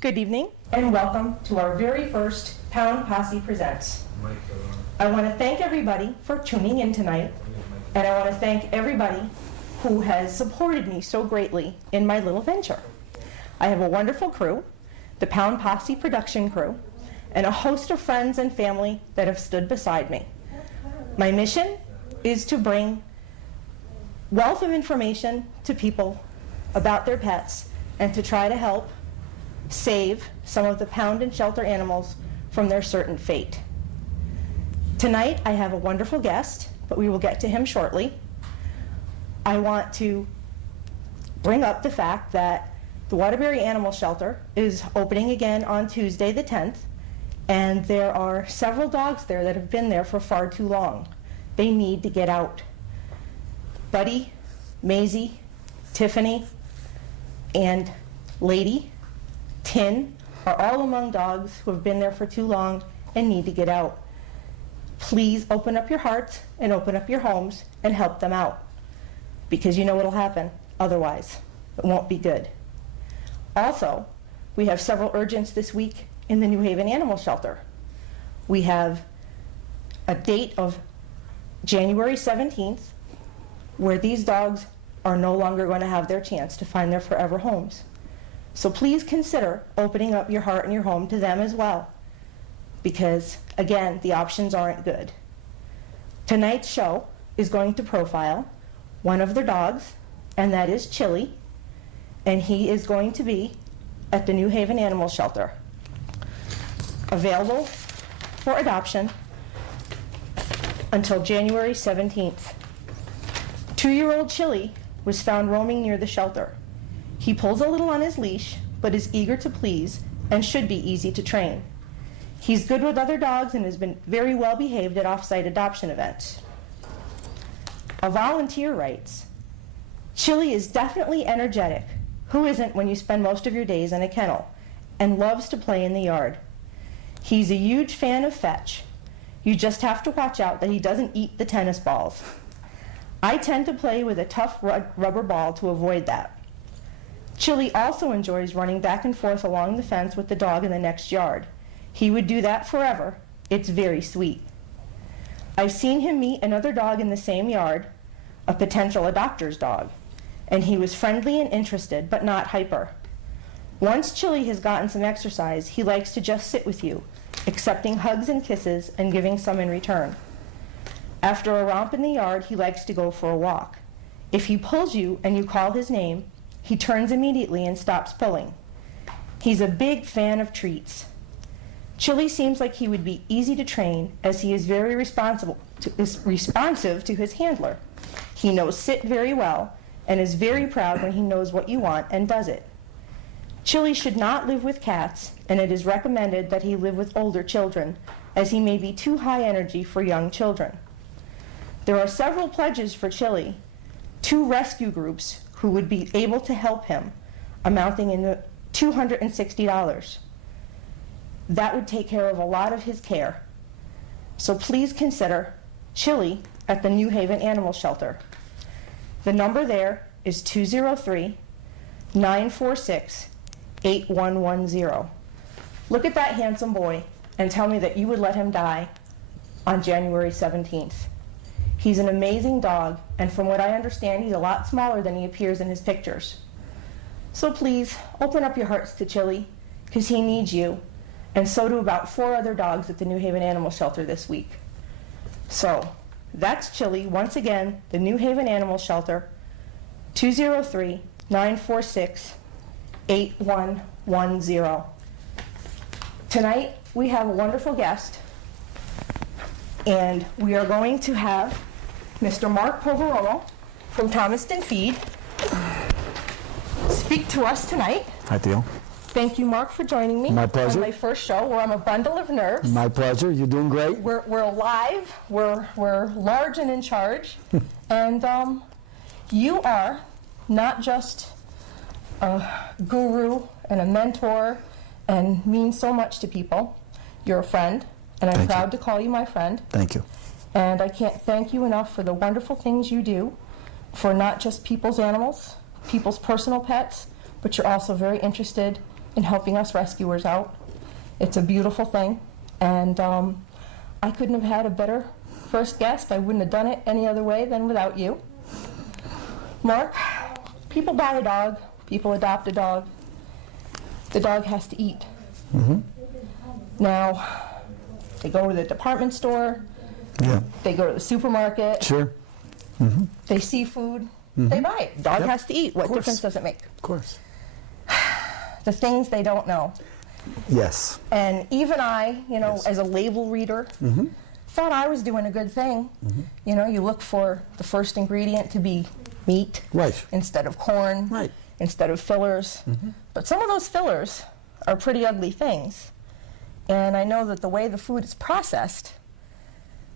Good evening, and welcome to our very first Pound Posse Presents. I want to thank everybody for tuning in tonight, and I want to thank everybody who has supported me so greatly in my little venture. I have a wonderful crew, the Pound Posse production crew, and a host of friends and family that have stood beside me. My mission is to bring wealth of information to people about their pets and to try to help save some of the pound and shelter animals from their certain fate. Tonight I have a wonderful guest, but we will get to him shortly. I want to bring up the fact that the Waterbury Animal Shelter is opening again on Tuesday the 10th, and there are several dogs there that have been there for far too long. They need to get out. Buddy, Maisie, Tiffany, and Lady, Tin are all among dogs who have been there for too long and need to get out. Please open up your hearts and open up your homes and help them out, because you know what'll happen otherwise. It won't be good. Also, we have several urgents this week in the New Haven Animal Shelter. We have a date of January 17th where these dogs are no longer going to have their chance to find their forever homes. So please consider opening up your heart and your home to them as well, because, again, the options aren't good. Tonight's show is going to profile one of their dogs, and that is Chili, and he is going to be at the New Haven Animal Shelter, available for adoption until January 17th. 2-year-old Chili was found roaming near the shelter. He pulls a little on his leash, but is eager to please and should be easy to train. He's good with other dogs and has been very well behaved at off-site adoption events. A volunteer writes, Chili is definitely energetic. Who isn't when you spend most of your days in a kennel, and loves to play in the yard. He's a huge fan of fetch. You just have to watch out that he doesn't eat the tennis balls. I tend to play with a tough rubber ball to avoid that. Chili also enjoys running back and forth along the fence with the dog in the next yard. He would do that forever. It's very sweet. I've seen him meet another dog in the same yard, a potential adopter's dog, and he was friendly and interested, but not hyper. Once Chili has gotten some exercise, he likes to just sit with you, accepting hugs and kisses and giving some in return. After a romp in the yard, he likes to go for a walk. If he pulls you and you call his name, he turns immediately and stops pulling. He's a big fan of treats. Chili seems like he would be easy to train, as he is very responsive to his handler. He knows sit very well and is very proud when he knows what you want and does it. Chili should not live with cats, and it is recommended that he live with older children, as he may be too high energy for young children. There are several pledges for Chili, 2 rescue groups who would be able to help him, amounting in $260. That would take care of a lot of his care. So please consider Chili at the New Haven Animal Shelter. The number there is 203-946-8110. Look at that handsome boy and tell me that you would let him die on January 17th. He's an amazing dog, and from what I understand, he's a lot smaller than he appears in his pictures. So please, open up your hearts to Chili, because he needs you, and so do about 4 other dogs at the New Haven Animal Shelter this week. So, that's Chili. Once again, the New Haven Animal Shelter, 203-946-8110. Tonight, we have a wonderful guest, and we are going to have Mr. Mark Poveromo from Thomaston Feed speak to us tonight. Hi, Theo. Thank you, Mark, for joining me. My pleasure. On my first show, where I'm a bundle of nerves. My pleasure. You're doing great. We're alive. We're large and in charge. And you are not just a guru and a mentor and mean so much to people. You're a friend, and I'm proud to call you my friend. Thank you. And I can't thank you enough for the wonderful things you do for not just people's animals, people's personal pets, but you're also very interested in helping us rescuers out. It's a beautiful thing, and I couldn't have had a better first guest. I wouldn't have done it any other way than without you. Mark, people buy a dog, people adopt a dog. The dog has to eat. Now, they go to the department store, they go to the supermarket, Sure. they see food, they buy it. Dog has to eat. What difference does it make? Of course. The things they don't know. Yes. And even I, Yes. as a label reader, thought I was doing a good thing. You look for the first ingredient to be meat Right. instead of corn, Right. instead of fillers. But some of those fillers are pretty ugly things. And I know that the way the food is processed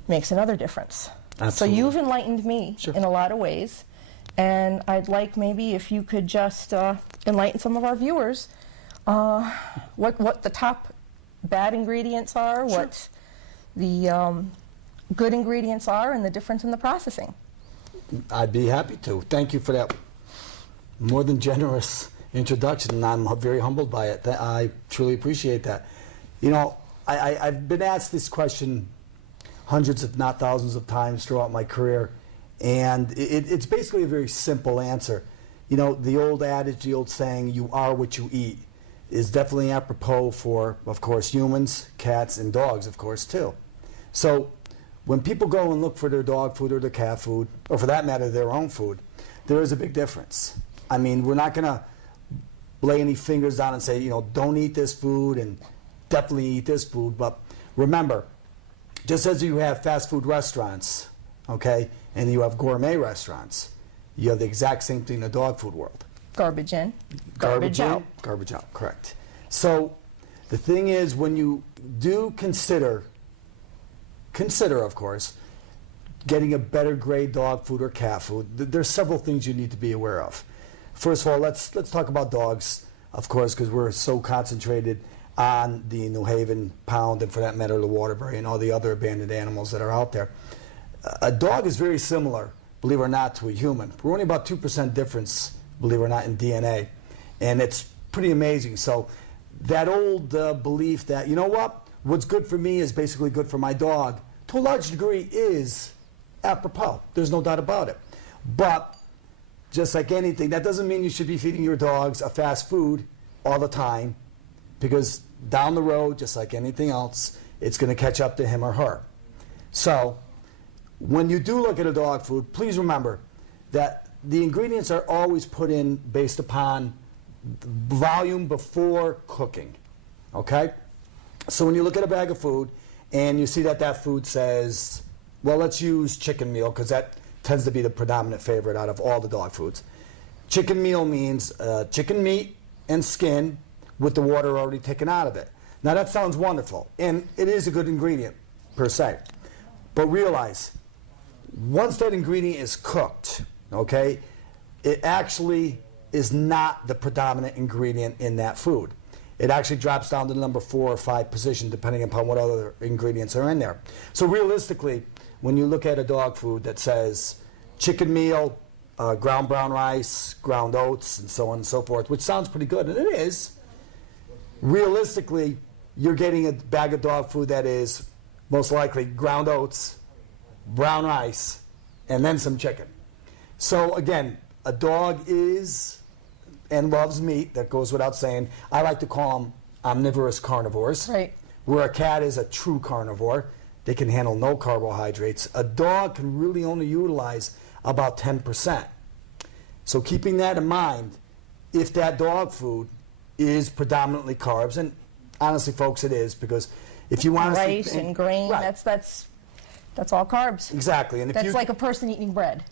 makes another difference. Absolutely. So you've enlightened me Sure. in a lot of ways. And I'd like maybe if you could just enlighten some of our viewers what the top bad ingredients are, Sure. what the good ingredients are, and the difference in the processing. I'd be happy to. Thank you for that more than generous introduction, and I'm very humbled by it. I truly appreciate that. I've been asked this question hundreds, if not thousands of times throughout my career, and it's basically a very simple answer. The old adage, the old saying, you are what you eat, is definitely apropos for, of course, humans, cats, and dogs, of course, too. So when people go and look for their dog food or their cat food, or for that matter, their own food, there is a big difference. I mean, we're not going to lay any fingers down and say, don't eat this food and definitely eat this food. But remember, just as you have fast food restaurants, okay, and you have gourmet restaurants, you have the exact same thing in the dog food world. Garbage in, garbage out. Garbage out, correct. So the thing is, when you do consider, of course, getting a better grade dog food or cat food, there's several things you need to be aware of. First of all, let's talk about dogs, of course, because we're so concentrated on the New Haven Pound and, for that matter, the Waterbury and all the other abandoned animals that are out there. A dog is very similar, believe it or not, to a human. We're only about 2% difference, believe it or not, in DNA, and it's pretty amazing. So that old belief that, what's good for me is basically good for my dog, to a large degree is apropos. There's no doubt about it. But just like anything, that doesn't mean you should be feeding your dogs a fast food all the time, because down the road, just like anything else, it's going to catch up to him or her. So when you do look at a dog food, please remember that the ingredients are always put in based upon volume before cooking, okay? So when you look at a bag of food and you see that food says, well, let's use chicken meal, because that tends to be the predominant favorite out of all the dog foods. Chicken meal means chicken meat and skin with the water already taken out of it. Now that sounds wonderful, and it is a good ingredient per se. But realize, once that ingredient is cooked, okay, it actually is not the predominant ingredient in that food. It actually drops down to the number 4 or 5 position, depending upon what other ingredients are in there. So realistically, when you look at a dog food that says chicken meal, ground brown rice, ground oats, and so on and so forth, which sounds pretty good, and it is, realistically, you're getting a bag of dog food that is most likely ground oats, brown rice, and then some chicken. So again, a dog is and loves meat. That goes without saying. I like to call them omnivorous carnivores. Right. Where a cat is a true carnivore. They can handle no carbohydrates. A dog can really only utilize about 10%. So keeping that in mind, if that dog food is predominantly carbs, and honestly, folks, it is, because if you want to rice and grain, right. that's all carbs. Exactly. And if That's you like a person eating bread.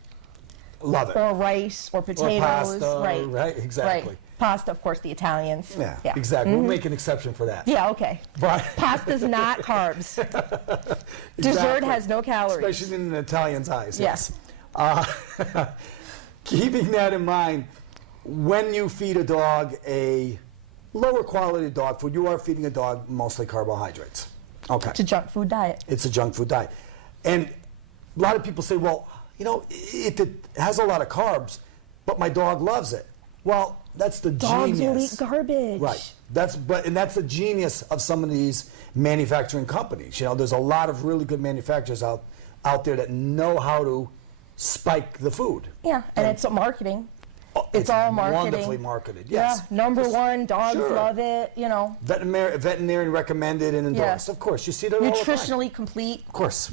love it. Or rice, or potatoes. Or pasta, right. exactly. Right. Pasta, of course, the Italians. Yeah, exactly. We'll make an exception for that. Yeah, okay. But Pasta's not carbs. Dessert Exactly. has no calories. Especially in an Italian's eyes. Yes. Keeping that in mind, when you feed a dog a lower quality dog food, you are feeding a dog mostly carbohydrates. Okay. It's a junk food diet. It's a junk food diet. And a lot of people say, well, if it has a lot of carbs, but my dog loves it. Well, that's the Dogs genius. will eat garbage. Right. That's the genius of some of these manufacturing companies. You know, there's a lot of really good manufacturers out there that know how to spike the food. Yeah, and it's marketing. It's all marketing. Wonderfully marketed. Yes. Yeah, number one, dogs Sure. love it, you know. Veterinarian recommended and endorsed. Yeah. Of course, you see that all the time. Nutritionally complete. Of course.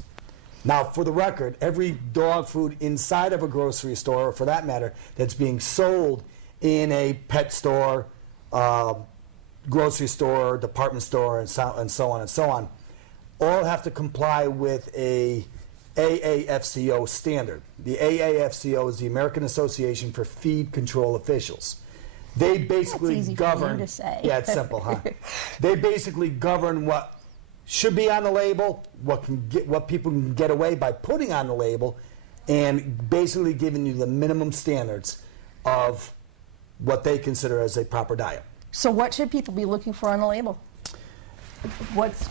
Now, for the record, every dog food inside of a grocery store, or for that matter, that's being sold in a pet store, grocery store, department store, and so on, all have to comply with a AAFCO standard. The AAFCO is the American Association for Feed Control Officials. They basically That's easy govern. for you to say. Yeah, it's simple, huh? They basically govern what should be on the label, what people can get away by putting on the label, and basically giving you the minimum standards of what they consider as a proper diet. So what should people be looking for on the label? What's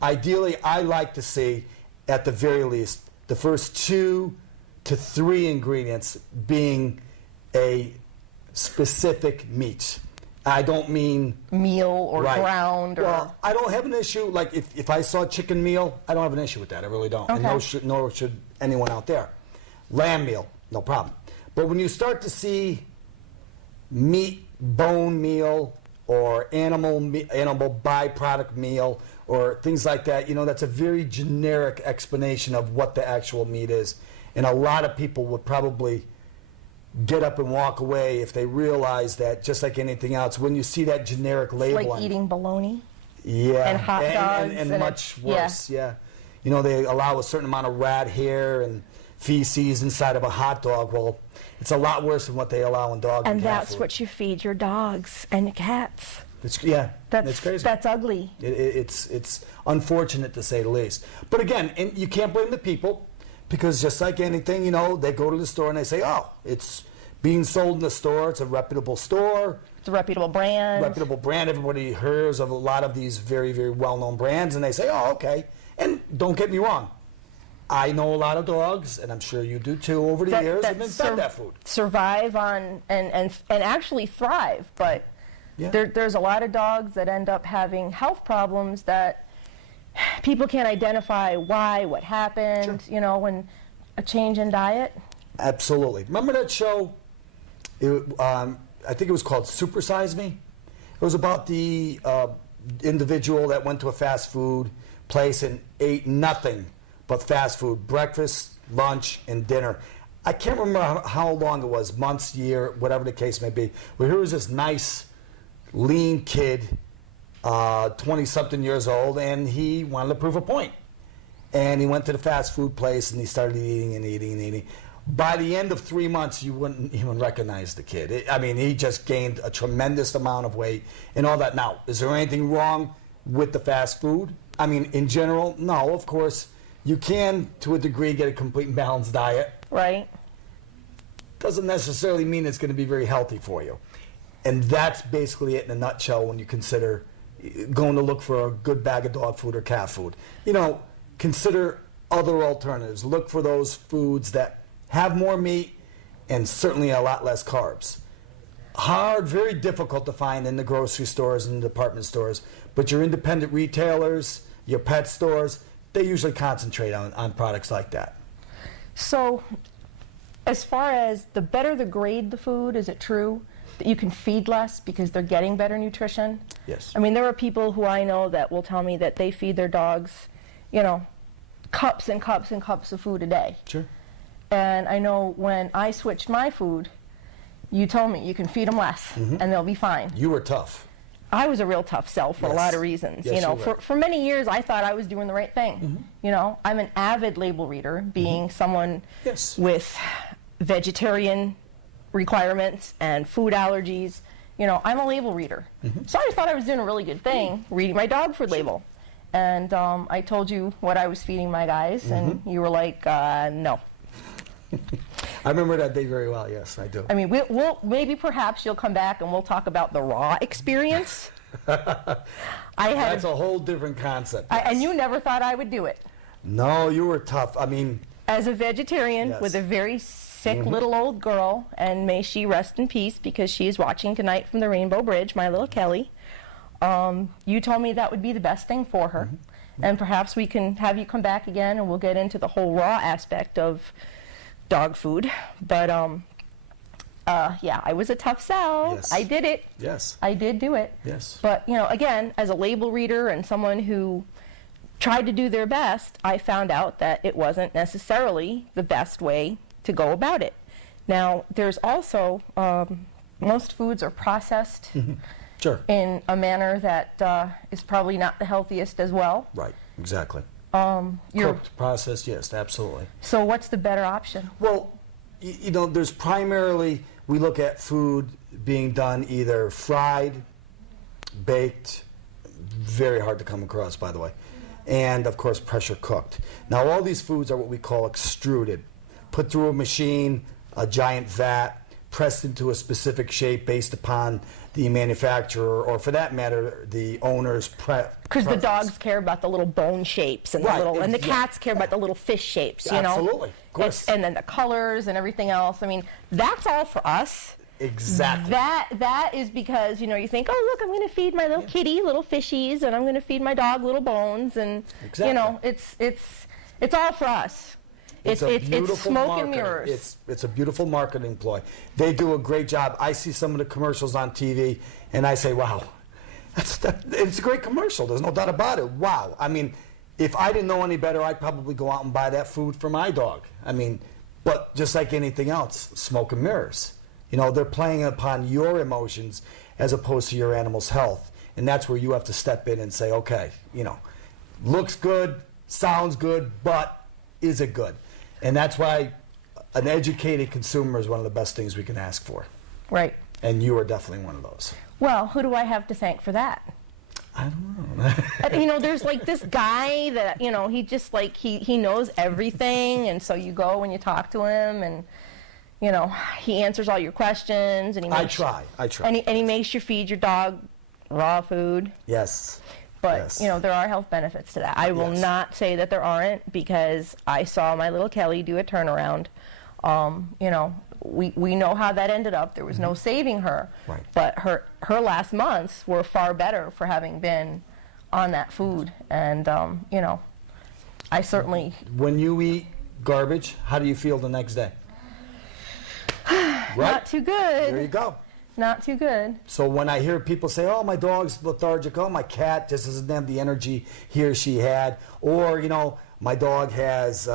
Ideally, I like to see, at the very least, the first 2 to 3 ingredients being a specific meat. I don't mean meal or right. ground or Well, I don't have an issue. Like if I saw chicken meal, I don't have an issue with that. I really don't. Okay. And nor should anyone out there. Lamb meal, no problem. But when you start to see meat, bone meal, or animal byproduct meal, or things like that, you know, that's a very generic explanation of what the actual meat is. And a lot of people would probably get up and walk away if they realize that, just like anything else, when you see that generic label. like eating bologna. Yeah. And hot dogs. And much worse, yeah. You know, they allow a certain amount of rat hair and feces inside of a hot dog. Well, it's a lot worse than what they allow in dog And cat that's food. what you feed your dogs and cats. It's That's crazy. That's ugly. It's unfortunate, to say the least. But again, and you can't blame the people, because just like anything, you know, they go to the store and they say, oh, it's being sold in the store. It's a reputable store. It's a reputable brand. Reputable brand. Everybody hears of a lot of these very, very well-known brands, and they say, oh, okay. And don't get me wrong. I know a lot of dogs, and I'm sure you do too, over the years, and been fed that food. Survive on and actually thrive, but Yeah. there's a lot of dogs that end up having health problems that people can't identify why, what happened, Sure. you know, when a change in diet. Absolutely. Remember that show? I think it was called Super Size Me. It was about the individual that went to a fast food place and ate nothing but fast food, breakfast, lunch, and dinner. I can't remember how long it was, months, year, whatever the case may be. Well, here was this nice, lean kid, 20-something years old, and he wanted to prove a point. And he went to the fast food place, and he started eating and eating and eating. By the end of 3 months, you wouldn't even recognize the kid. He just gained a tremendous amount of weight and all that. Now, is there anything wrong with the fast food? I mean, in general, no, of course. You can, to a degree, get a complete and balanced diet. Right. Doesn't necessarily mean it's going to be very healthy for you. And that's basically it in a nutshell when you consider going to look for a good bag of dog food or cat food. You know, consider other alternatives. Look for those foods that have more meat and certainly a lot less carbs. Very difficult to find in the grocery stores and department stores, but your independent retailers, your pet stores, they usually concentrate on products like that. So, as far as the better the grade the food, is it true that you can feed less because they're getting better nutrition? Yes. I mean, there are people who I know that will tell me that they feed their dogs, you know, cups and cups and cups of food a day. Sure. And I know when I switched my food, you told me you can feed them less and they'll be fine. You were tough. I was a real tough sell for a Yes. lot of reasons. Yes, you know, you were. for many years I thought I was doing the right thing. You know, I'm an avid label reader, being someone Yes. with vegetarian requirements and food allergies. You know, I'm a label reader. So I thought I was doing a really good thing, reading my dog food label. And I told you what I was feeding my guys, and you were like, no. I remember that day very well, yes, I do. I mean, we'll maybe perhaps you'll come back and we'll talk about the raw experience. That's a whole different concept. And you never thought I would do it. No, you were tough. I mean, as a vegetarian Yes. with a very sick little old girl, and may she rest in peace because she is watching tonight from the Rainbow Bridge, my little Kelly, you told me that would be the best thing for her. And perhaps we can have you come back again and we'll get into the whole raw aspect of dog food. But yeah, I was a tough sell. Yes. I did it. Yes. I did do it. Yes. But, you know, again, as a label reader and someone who tried to do their best, I found out that it wasn't necessarily the best way to go about it. Now, there's also, most foods are processed Sure. in a manner that is probably not the healthiest as well. Right. Exactly. You're- Cooked, processed, yes, absolutely. So what's the better option? Well, you know, there's primarily, we look at food being done either fried, baked, very hard to come across, by the way, and of course pressure cooked. Now, all these foods are what we call extruded, put through a machine, a giant vat, pressed into a specific shape based upon the manufacturer, or for that matter, the owner's Because the dogs care about the little bone shapes and Right, the little, and the yeah. cats care about the little fish shapes, you know? Absolutely, of course. And then the colors and everything else. I mean, that's all for us. Exactly. That is because, you know, you think, oh, look, I'm going to feed my little kitty little fishies, and I'm going to feed my dog little bones, and, you know, it's all for us. It's a beautiful smoke and marketing. mirrors. It's a beautiful marketing ploy. They do a great job. I see some of the commercials on TV, and I say, wow, it's a great commercial. There's no doubt about it. Wow. I mean, if I didn't know any better, I'd probably go out and buy that food for my dog. I mean, but just like anything else, smoke and mirrors. You know, they're playing upon your emotions as opposed to your animal's health. And that's where you have to step in and say, okay, you know, looks good, sounds good, but is it good? And that's why an educated consumer is one of the best things we can ask for. Right. And you are definitely one of those. Well, who do I have to thank for that? I don't know. You know, there's like this guy that, you know, he just like, he knows everything, and so you go and you talk to him, and, you know, he answers all your questions, and he makes I try. and he makes you feed your dog raw food. Yes. But, Yes. you know, there are health benefits to that. I will Yes. not say that there aren't, because I saw my little Kelly do a turnaround. You know, we know how that ended up. There was no saving her. Right. But her last months were far better for having been on that food. And, you know, I certainly... When you eat garbage, how do you feel the next day? Right? Not too good. There you go. Not too good. So when I hear people say, oh, my dog's lethargic, oh, my cat just doesn't have the energy he or she had, or, you know, my dog has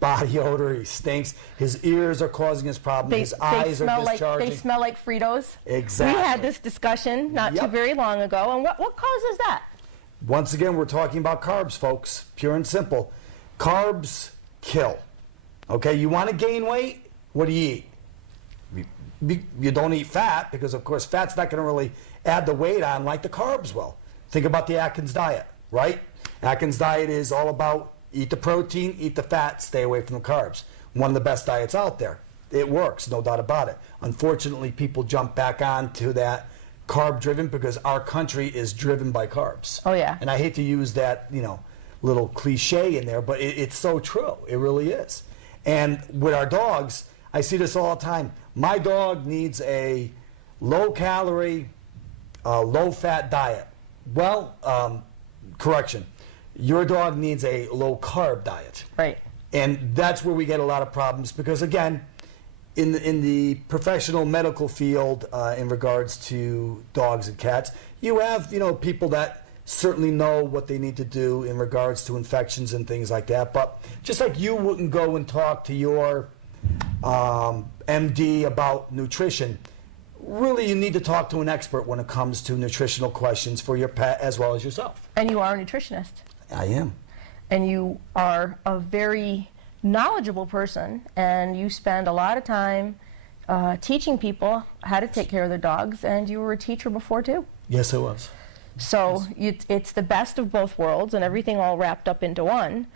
body odor, he stinks, his ears are causing his problem, his eyes are discharging. They smell like Fritos. Exactly. We had this discussion not too Yep. very long ago, and what causes that? Once again, we're talking about carbs, folks, pure and simple. Carbs kill. Okay, you want to gain weight? What do you eat? You don't eat fat, because of course fat's not going to really add the weight on like the carbs will. Think about the Atkins diet, right? Atkins diet is all about eat the protein, eat the fat, stay away from the carbs. One of the best diets out there. It works, no doubt about it. Unfortunately, people jump back onto that carb driven because our country is driven by carbs. Oh, yeah. And I hate to use that, you know, little cliche in there, but it's so true. It really is. And with our dogs, I see this all the time. My dog needs a low-calorie, low-fat diet. Well, correction. Your dog needs a low-carb diet. Right. And that's where we get a lot of problems because, again, in the professional medical field in regards to dogs and cats, you have, you know, people that certainly know what they need to do in regards to infections and things like that. But just like you wouldn't go and talk to your MD about nutrition, really you need to talk to an expert when it comes to nutritional questions for your pet as well as yourself. And you are a nutritionist. I am. And you are a very knowledgeable person, and you spend a lot of time teaching people how to take care of their dogs, and you were a teacher before too. Yes, I was. So it's the best of both worlds and everything all wrapped up into one.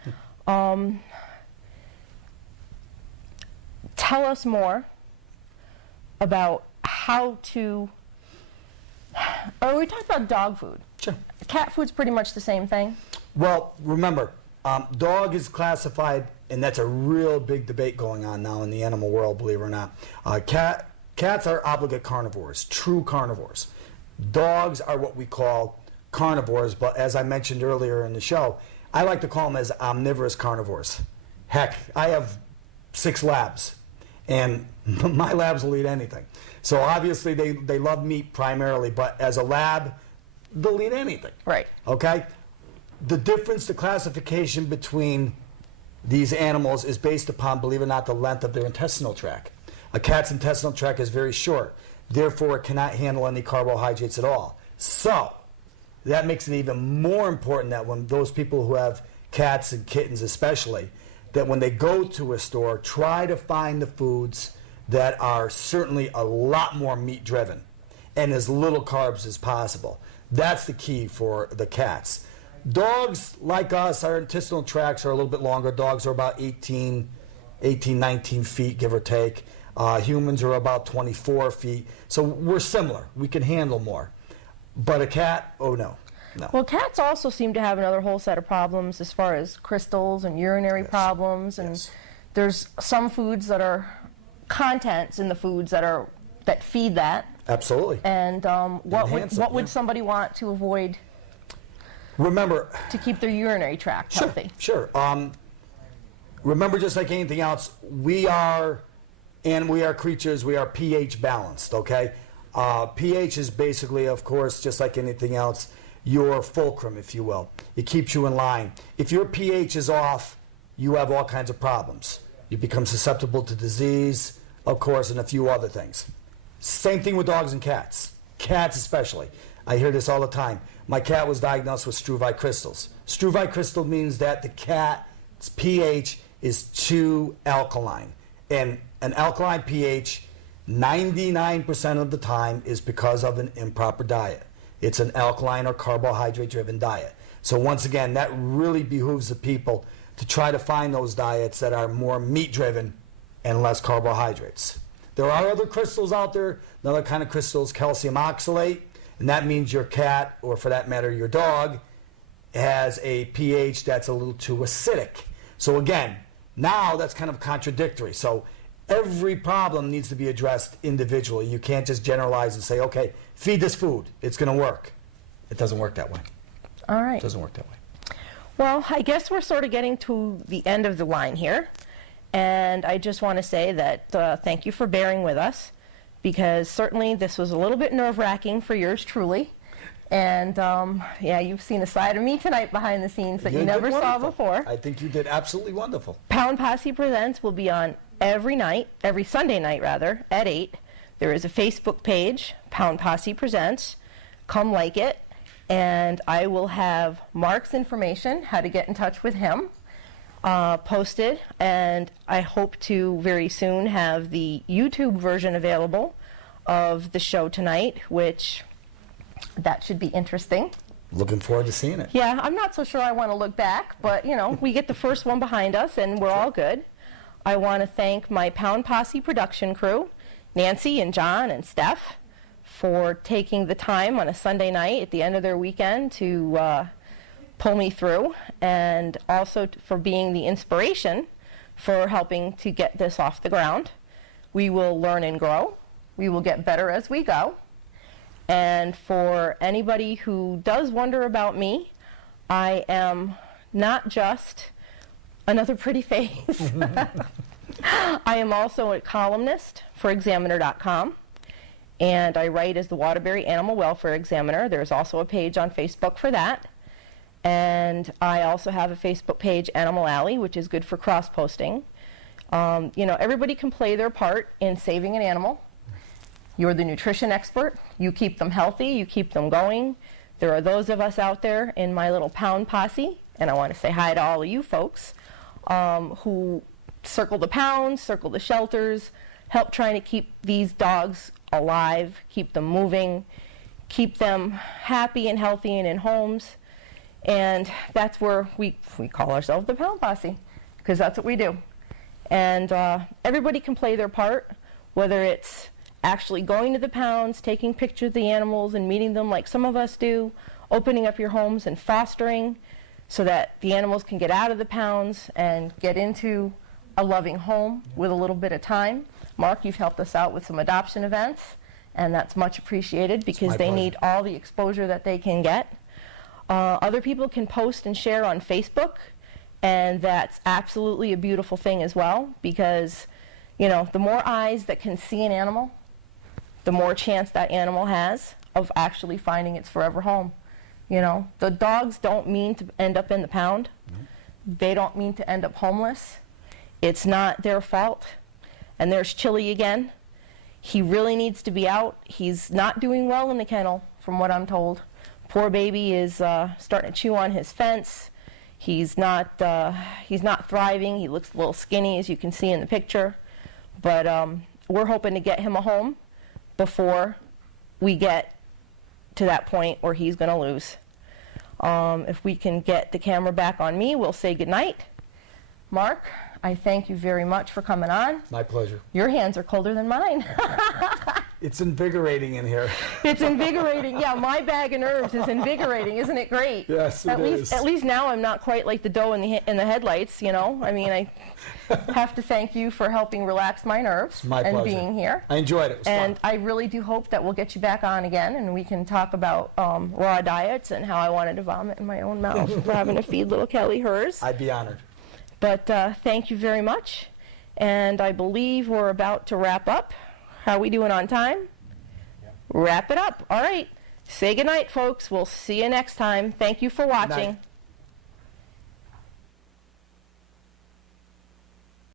Tell us more about how to, we talked about dog food. Sure. Cat food's pretty much the same thing. Well, remember, dog is classified and that's a real big debate going on now in the animal world, believe it or not. Cats are obligate carnivores, true carnivores. Dogs are what we call carnivores, but as I mentioned earlier in the show, I like to call them as omnivorous carnivores. Heck, I have 6 labs, and my labs will eat anything. So obviously they love meat primarily, but as a lab, they'll eat anything. Right. Okay? The difference, the classification between these animals is based upon, believe it or not, the length of their intestinal tract. A cat's intestinal tract is very short. Therefore, it cannot handle any carbohydrates at all. So, that makes it even more important that when those people who have cats and kittens especially, that when they go to a store, try to find the foods that are certainly a lot more meat driven and as little carbs as possible. That's the key for the cats. Dogs, like us, our intestinal tracts are a little bit longer. Dogs are about 18, 19 feet, give or take. Humans are about 24 feet. So we're similar. We can handle more. But a cat, oh no. No. Well, cats also seem to have another whole set of problems as far as crystals and urinary problems. And there's some foods that are contents in the foods that feed that. Absolutely. And what would somebody want to avoid? Remember, to keep their urinary tract healthy. Sure. Remember, just like anything else, we are creatures. We are pH balanced. Okay. pH is basically, of course, just like anything else, your fulcrum, if you will. It keeps you in line. If your pH is off, you have all kinds of problems. You become susceptible to disease, of course, and a few other things. Same thing with dogs and cats. Cats especially. I hear this all the time. My cat was diagnosed with struvite crystals. Struvite crystal means that the cat's pH is too alkaline. And an alkaline pH, 99% of the time, is because of an improper diet. It's an alkaline or carbohydrate-driven diet. So once again, that really behooves the people to try to find those diets that are more meat-driven and less carbohydrates. There are other crystals out there. Another kind of crystal is calcium oxalate, and that means your cat, or for that matter, your dog, has a pH that's a little too acidic. So again, now that's kind of contradictory. So every problem needs to be addressed individually. You can't just generalize and say, okay, feed this food, it's going to work. It doesn't work that way. All right. It doesn't work that way. Well, I guess we're sort of getting to the end of the line here. And I just want to say that thank you for bearing with us, because certainly this was a little bit nerve-wracking for yours truly. And yeah, you've seen a side of me tonight behind the scenes that you never saw before. I think you did absolutely wonderful. Pound Posse Presents will be on every Sunday night rather, at 8. There is a Facebook page, Pound Posse Presents. Come like it. And I will have Mark's information, how to get in touch with him, posted. And I hope to very soon have the YouTube version available of the show tonight, which that should be interesting. Looking forward to seeing it. Yeah, I'm not so sure I want to look back, but you know, we get the first one behind us and we're all good. I want to thank my Pound Posse production crew, Nancy and John and Steph, for taking the time on a Sunday night at the end of their weekend to pull me through, and also for being the inspiration for helping to get this off the ground. We will learn and grow. We will get better as we go. And for anybody who does wonder about me, I am not just another pretty face. I am also a columnist for Examiner.com, and I write as the Waterbury Animal Welfare Examiner. There's also a page on Facebook for that. And I also have a Facebook page, Animal Alley, which is good for cross-posting. You know, everybody can play their part in saving an animal. You're the nutrition expert. You keep them healthy. You keep them going. There are those of us out there in my little Pound Posse, and I want to say hi to all of you folks, who circle the pounds, circle the shelters, help trying to keep these dogs alive, keep them moving, keep them happy and healthy and in homes. And that's where we call ourselves the Pound Posse, because that's what we do. And everybody can play their part, whether it's actually going to the pounds, taking pictures of the animals and meeting them like some of us do, opening up your homes and fostering, so that the animals can get out of the pounds and get into a loving home with a little bit of time. Mark, you've helped us out with some adoption events, and that's much appreciated because they need all the exposure that they can get. Other people can post and share on Facebook, and that's absolutely a beautiful thing as well, because, you know, the more eyes that can see an animal, the more chance that animal has of actually finding its forever home. You know, the dogs don't mean to end up in the pound. They don't mean to end up homeless. It's not their fault. And there's Chili again. He really needs to be out. He's not doing well in the kennel, from what I'm told. Poor baby is starting to chew on his fence. He's not thriving. He looks a little skinny, as you can see in the picture. But we're hoping to get him a home before we get to that point where he's going to lose. If we can get the camera back on me, we'll say goodnight. Mark, I thank you very much for coming on. My pleasure. Your hands are colder than mine. It's invigorating in here. It's invigorating. Yeah, my bag of nerves is invigorating. Isn't it great? Yes, it is. At least now I'm not quite like the doe in the headlights, you know. I mean, I have to thank you for helping relax my nerves My and pleasure. being here. I enjoyed it. It was And fun. I really do hope that we'll get you back on again and we can talk about raw diets and how I wanted to vomit in my own mouth for having to feed little Kelly hers. I'd be honored. But thank you very much. And I believe we're about to wrap up. How are we doing on time? Yeah. Wrap it up. All right. Say goodnight, folks. We'll see you next time. Thank you for watching. Night.